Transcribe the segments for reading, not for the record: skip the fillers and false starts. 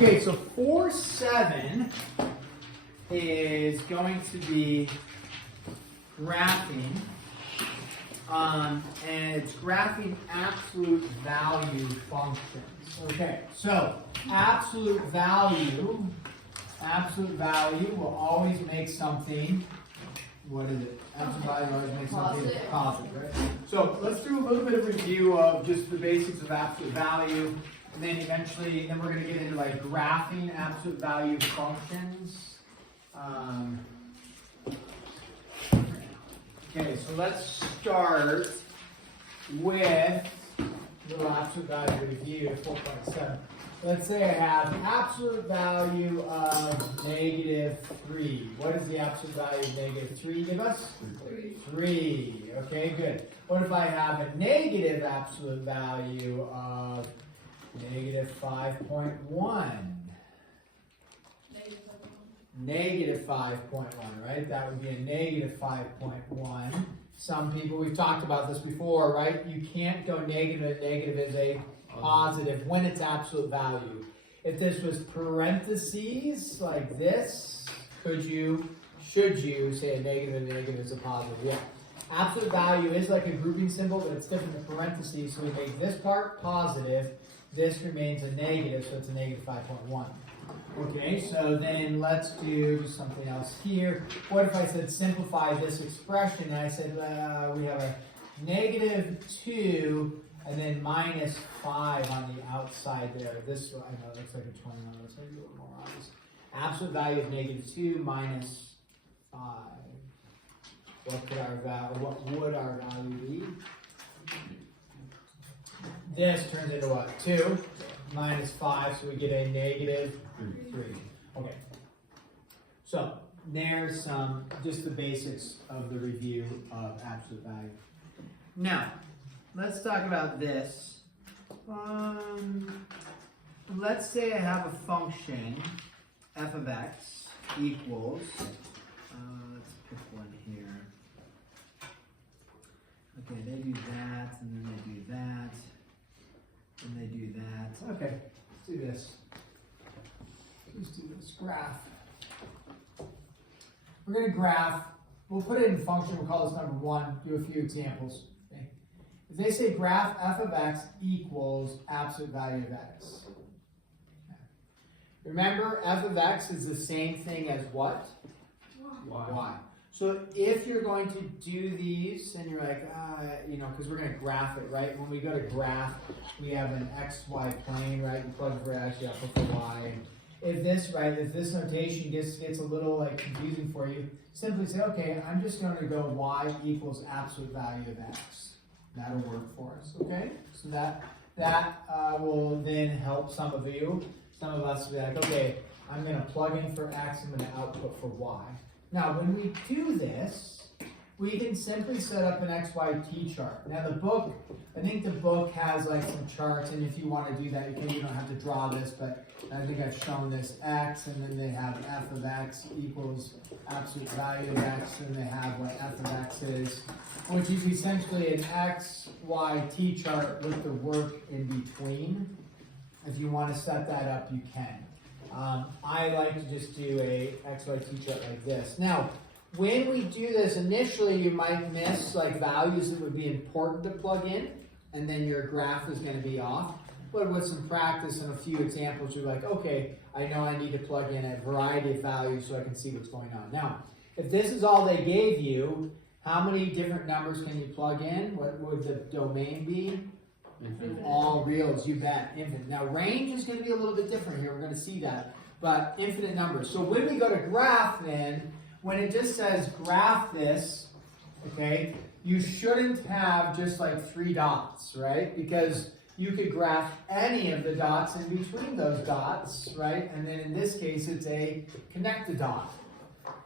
Okay, so 4, 7 is going to be graphing, and it's graphing absolute value functions. Okay, so absolute value will always make something, what is it? Absolute value always makes something positive, right? So let's do a little bit of review of just the basics of absolute value, and then eventually, then we're going to get into like graphing absolute value functions. Okay, so let's start with a little absolute value review of 4.7. Let's say I have absolute value of -3. What does the absolute value of -3 give us? 3. Okay, good. What if I have a negative absolute value of -5.1? -5.1, right? That would be a -5.1. Some people, we've talked about this before, right? You can't go negative. Negative is a positive when it's absolute value. If this was parentheses like this, should you say a negative is a positive? Yeah. Absolute value is like a grouping symbol, but it's different than parentheses. So we make this part positive. This remains a negative, so it's a -5.1. Okay, so then let's do something else here. What if I said simplify this expression, and I said we have a -2 and then -5 on the outside there. This, I know, looks like a 21. Let's make it a little more obvious. Absolute value of -2 minus 5. What would our value be? This turns into what? 2 minus 5, so we get a -3. Okay. So there's just the basics of the review of absolute value. Now, let's talk about this. Let's say I have a function f of x equals, let's pick one here. Okay, they do that, and then they do that, and they do that. Okay, let's do this. Let's do this graph. We're going to graph. We'll put it in function. We'll call this number 1. Do a few examples. Okay. If they say graph f of x equals absolute value of x. Okay. Remember, f of x is the same thing as what? Y. So if you're going to do these, and you're like, because we're going to graph it, right? When we go to graph, we have an xy plane, right? You plug for x, you put for y. If this notation gets a little like confusing for you, simply say, okay, I'm just going to go y equals absolute value of x. That'll work for us, okay? So that will then help some of you. Some of us will be like, okay, I'm going to plug in for x, I'm going to output for y. Now, when we do this, we can simply set up an XYT chart. Now, I think the book has like some charts, and if you want to do that, you don't have to draw this, but I think I've shown this x, and then they have f of x equals absolute value of x, and they have what f of x is, which is essentially an XYT chart with the work in between. If you want to set that up, you can. I like to just do a XYT chart like this. Now, when we do this, initially you might miss like values that would be important to plug in, and then your graph is going to be off. But with some practice and a few examples, you're like, okay, I know I need to plug in a variety of values so I can see what's going on. Now, if this is all they gave you, how many different numbers can you plug in? What would the domain be? Infinite. All reals, you bet, infinite. Now, range is going to be a little bit different here. We're going to see that. But infinite numbers. So when we go to graph then, when it just says graph this, okay, you shouldn't have just like 3 dots, right? Because you could graph any of the dots in between those dots, right? And then in this case, it's a connected dot.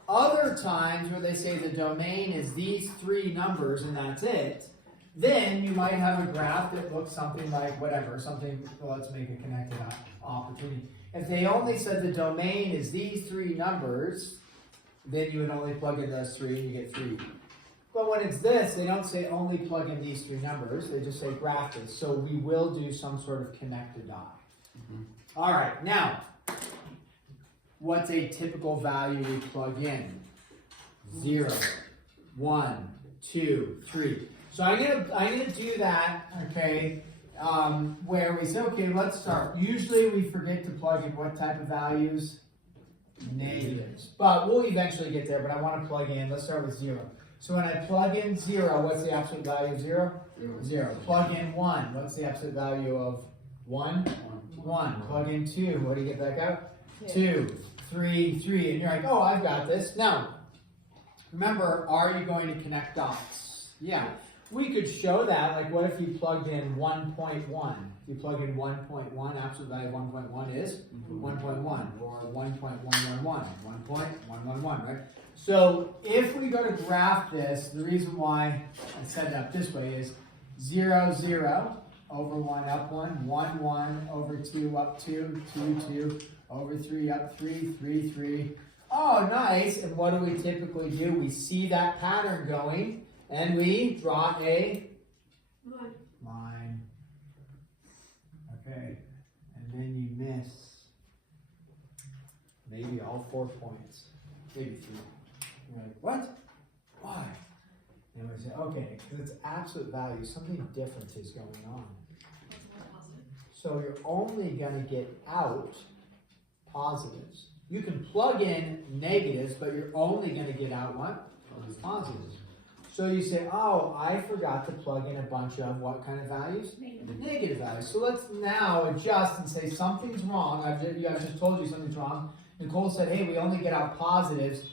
Other times where they say the domain is these 3 numbers and that's it, then you might have a graph that looks something like whatever, well, let's make a connected opportunity. If they only said the domain is these 3 numbers, then you would only plug in those 3 and you get 3. But when it's this, they don't say only plug in these 3 numbers. They just say graph this. So we will do some sort of connected dot. All right, now, what's a typical value we plug in? 0, 1, 2, 3. So I'm gonna do that, okay, where we say, okay, let's start. Usually we forget to plug in what type of values? Negatives. But we'll eventually get there, but I want to plug in, let's start with 0. So when I plug in 0, what's the absolute value of 0? 0. Plug in 1, what's the absolute value of 1? 1. Plug in 2, what do you get back out? 2. 3, 3. And you're like, oh, I've got this. Now, remember, are you going to connect dots? Yeah. We could show that, like what if you plugged in 1.1? If you plug in 1.1, absolute value of 1.1 is 1.1, or 1.111, 1.111, right? So if we go to graph this, the reason why I set it up this way is 0, 0, over 1, up 1, 1, 1, over 2, up 2, 2, 2, over 3, up 3, 3, 3. Oh, nice. And what do we typically do? We see that pattern going, and we draw a line. Okay. And then you miss maybe all 4 points. Maybe 3. You're like, what? Why? And we say, okay, because it's absolute value, something different is going on. So you're only going to get out positives. You can plug in negatives, but you're only going to get out what? Positives. So you say, oh, I forgot to plug in a bunch of what kind of values? Negative values. So let's now adjust and say something's wrong. I've just told you something's wrong. Nicole said, hey, we only get out positives.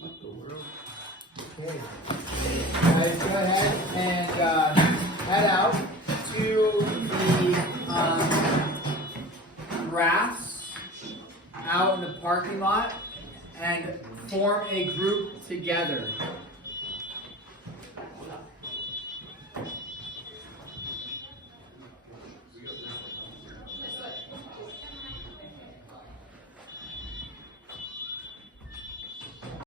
What the world? Okay. Guys, go ahead and head out to the grass out in the parking lot and form a group together.